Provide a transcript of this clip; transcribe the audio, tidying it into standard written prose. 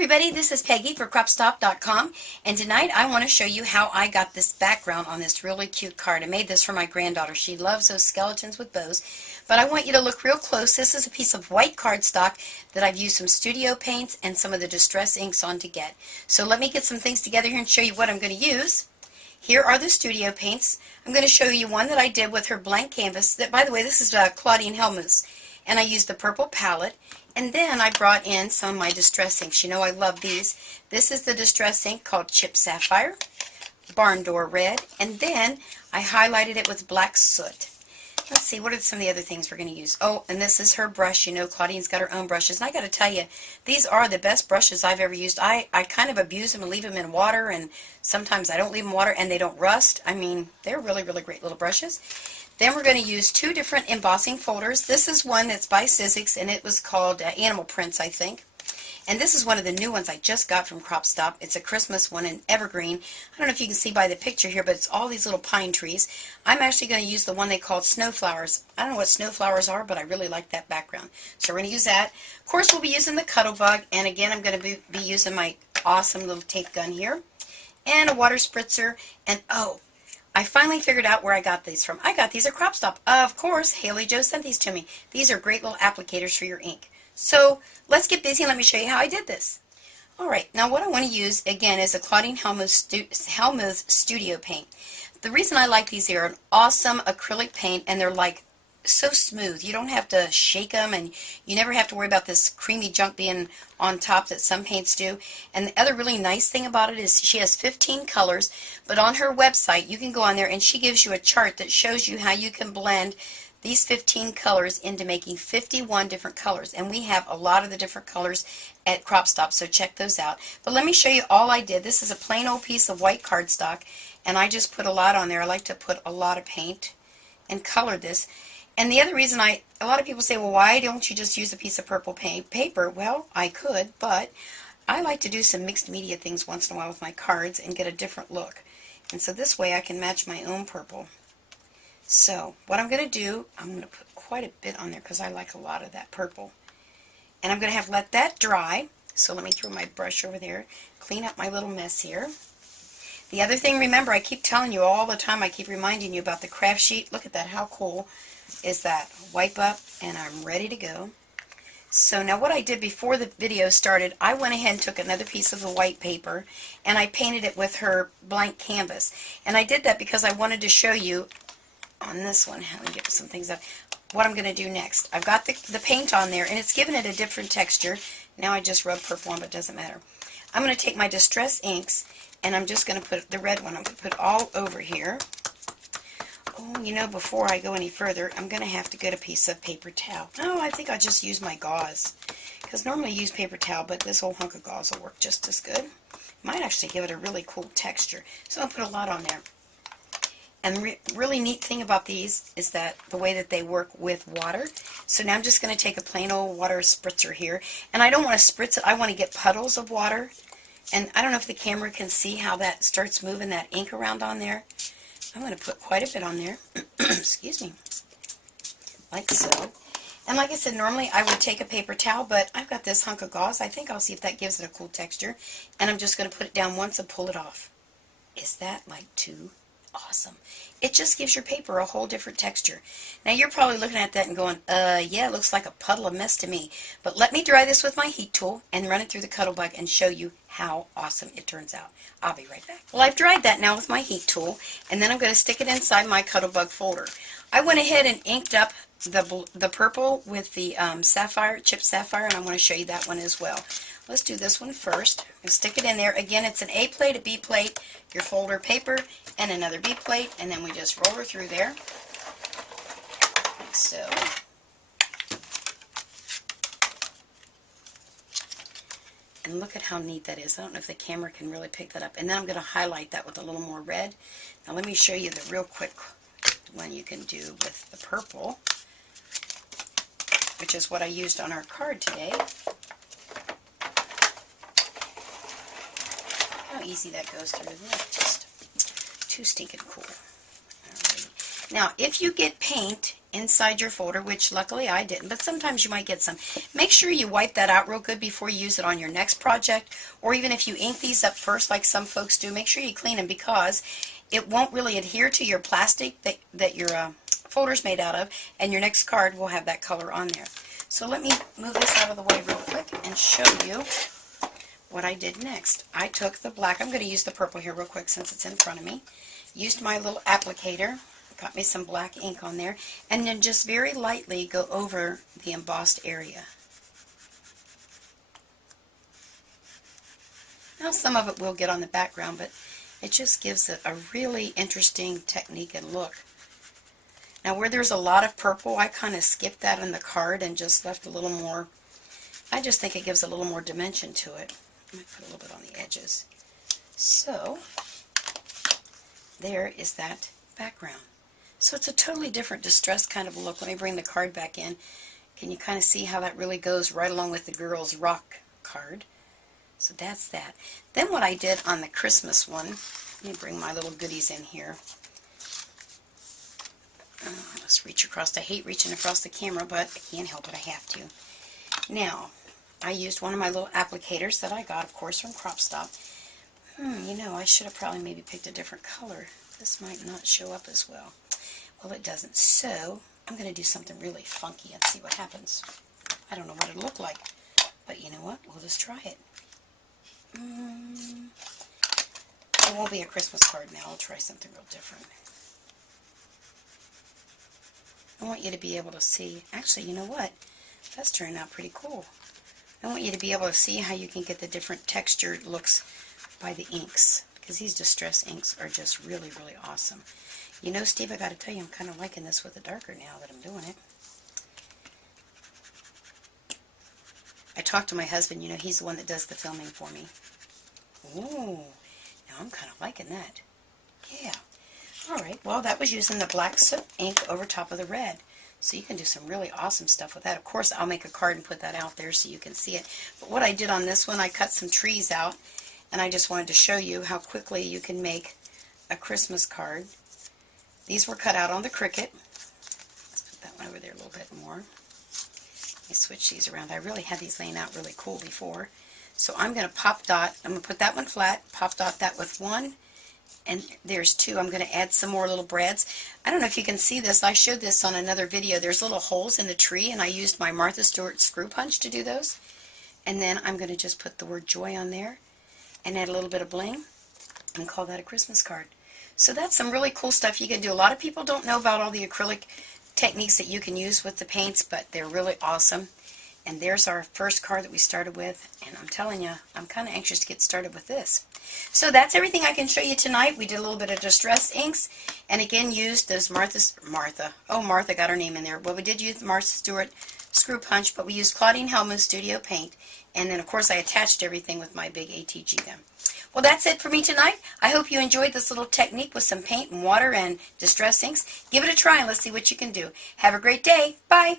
everybody, this is Peggy for Cropstop.com, and tonight I want to show you how I got this background on this really cute card. I made this for my granddaughter. She loves those skeletons with bows, but I want you to look real close. This is a piece of white cardstock that I've used some studio paints and some of the distress inks on to get. So let me get some things together here and show you what I'm going to use. Here are the studio paints. I'm going to show you one that I did with her blank canvas. That, by the way, this is Claudine Helmuth, and I used the purple palette. And then I brought in some of my distress inks. You know I love these. This is the distress ink called Chip Sapphire, Barn Door Red, and then I highlighted it with black soot. Let's see, what are some of the other things we're going to use? Oh, and this is her brush. You know, Claudine's got her own brushes. And I got to tell you, these are the best brushes I've ever used. I kind of abuse them and leave them in water, and sometimes I don't leave them in water and they don't rust. I mean, they're really, really great little brushes. Then we're going to use two different embossing folders. This is one that's by Sizzix, and it was called Animal Prints, I think. And this is one of the new ones I just got from Cropstop. It's a Christmas one in evergreen. I don't know if you can see by the picture here, but it's all these little pine trees. I'm actually going to use the one they called Snowflowers. I don't know what snowflowers are, but I really like that background. So we're going to use that. Of course, we'll be using the Cuttlebug, and again, I'm going to be using my awesome little tape gun here, and a water spritzer, and oh, I finally figured out where I got these from. I got these at Cropstop. Of course, Haley Jo sent these to me. These are great little applicators for your ink. So let's get busy and let me show you how I did this. Alright, now what I want to use again is a Claudine Helmuth Studio Paint. The reason I like these, they're an awesome acrylic paint, and they're like so smooth. You don't have to shake them, and you never have to worry about this creamy junk being on top that some paints do. And the other really nice thing about it is she has 15 colors, but on her website you can go on there and she gives you a chart that shows you how you can blend these 15 colors into making 51 different colors. And we have a lot of the different colors at Cropstop, so check those out. But let me show you all I did. This is a plain old piece of white cardstock, and I just put a lot on there. I like to put a lot of paint and color this. And the other reason a lot of people say, well, why don't you just use a piece of purple paper? Well, I could, but I like to do some mixed media things once in a while with my cards and get a different look. And so this way I can match my own purple. So what I'm going to do, I'm going to put quite a bit on there because I like a lot of that purple. And I'm going to have let that dry. So let me throw my brush over there, clean up my little mess here. The other thing, remember, I keep telling you all the time, I keep reminding you about the craft sheet. Look at that, how cool is that? Wipe up, and I'm ready to go. So now what I did before the video started, I went ahead and took another piece of the white paper and I painted it with her blank canvas. And I did that because I wanted to show you on this one, let me get some things up, what I'm going to do next. I've got the paint on there, and it's given it a different texture. Now I just rubbed purple on, but it doesn't matter. I'm going to take my distress inks, and I'm just going to put the red one, I'm going to put all over here. Oh, you know, before I go any further, I'm going to have to get a piece of paper towel. Oh, I think I'll just use my gauze, because normally I use paper towel, but this old hunk of gauze will work just as good. Might actually give it a really cool texture. So I'll put a lot on there. And the really neat thing about these is that the way that they work with water. So now I'm just going to take a plain old water spritzer here. And I don't want to spritz it, I want to get puddles of water. And I don't know if the camera can see how that starts moving that ink around on there. I'm going to put quite a bit on there. Excuse me. Like so. And like I said, normally I would take a paper towel, but I've got this hunk of gauze. I think I'll see if that gives it a cool texture. And I'm just going to put it down once and pull it off. Is that like too awesome? It just gives your paper a whole different texture. Now you're probably looking at that and going, yeah, it looks like a puddle of mess to me. But let me dry this with my heat tool and run it through the Cuttlebug and show you how awesome it turns out. I'll be right back. Well, I've dried that now with my heat tool, and then I'm going to stick it inside my Cuttlebug folder. I went ahead and inked up the purple with the Chip Sapphire, and I'm going to show you that one as well. Let's do this one first. And stick it in there. Again, it's an A plate, a B plate, your folder paper, and another B plate, and then we just roll her through there. Like so. And look at how neat that is. I don't know if the camera can really pick that up. And then I'm going to highlight that with a little more red. Now let me show you the real quick one you can do with the purple, which is what I used on our card today. How easy that goes through. That's just too stinking cool. Alrighty. Now, if you get paint inside your folder, which luckily I didn't, but sometimes you might get some. Make sure you wipe that out real good before you use it on your next project, or even if you ink these up first like some folks do, make sure you clean them because it won't really adhere to your plastic that your folder's made out of, and your next card will have that color on there. So let me move this out of the way real quick and show you what I did next. I took the black, I'm going to use the purple here real quick since it's in front of me, used my little applicator, got me some black ink on there, and then just very lightly go over the embossed area. Now some of it will get on the background, but it just gives it a really interesting technique and look. Now where there's a lot of purple, I kind of skipped that in the card and just left a little more, I just think it gives a little more dimension to it. I might put a little bit on the edges. So there is that background. So it's a totally different distressed kind of look. Let me bring the card back in. Can you kind of see how that really goes right along with the girl's rock card? So that's that. Then what I did on the Christmas one, let me bring my little goodies in here. Let's reach across. I hate reaching across the camera, but I can't help it. I have to. Now, I used one of my little applicators that I got, of course, from Crop Stop. You know, I should have probably maybe picked a different color. This might not show up as well. Well, it doesn't. So, I'm going to do something really funky and see what happens. I don't know what it'll look like, but you know what? We'll just try it. It won't be a Christmas card now. I'll try something real different. I want you to be able to see, actually, you know what? That's turning out pretty cool. I want you to be able to see how you can get the different textured looks by the inks, because these distress inks are just really, really awesome. You know, Steve, I got to tell you, I'm kind of liking this with the darker now that I'm doing it. I talked to my husband, you know, he's the one that does the filming for me. Ooh, now I'm kind of liking that. Yeah. Alright, well that was using the black soot ink over top of the red. So you can do some really awesome stuff with that. Of course, I'll make a card and put that out there so you can see it. But what I did on this one, I cut some trees out, and I just wanted to show you how quickly you can make a Christmas card. These were cut out on the Cricut. Let's put that one over there a little bit more. Let me switch these around. I really had these laying out really cool before. So I'm going to pop dot, I'm going to put that one flat, pop dot that with one, and there's two. I'm going to add some more little brads. I don't know if you can see this. I showed this on another video. There's little holes in the tree, and I used my Martha Stewart screw punch to do those. And then I'm going to just put the word joy on there and add a little bit of bling and call that a Christmas card. So that's some really cool stuff you can do. A lot of people don't know about all the acrylic techniques that you can use with the paints, but they're really awesome. And there's our first card that we started with, and I'm telling you, I'm kind of anxious to get started with this. So that's everything I can show you tonight. We did a little bit of distress inks, and again used those Martha got her name in there. Well, we did use Martha Stewart screw punch, but we used Claudine Hellman's Studio Paint, and then of course I attached everything with my big ATG gun. Well, that's it for me tonight. I hope you enjoyed this little technique with some paint and water and distress inks. Give it a try and let's see what you can do. Have a great day. Bye.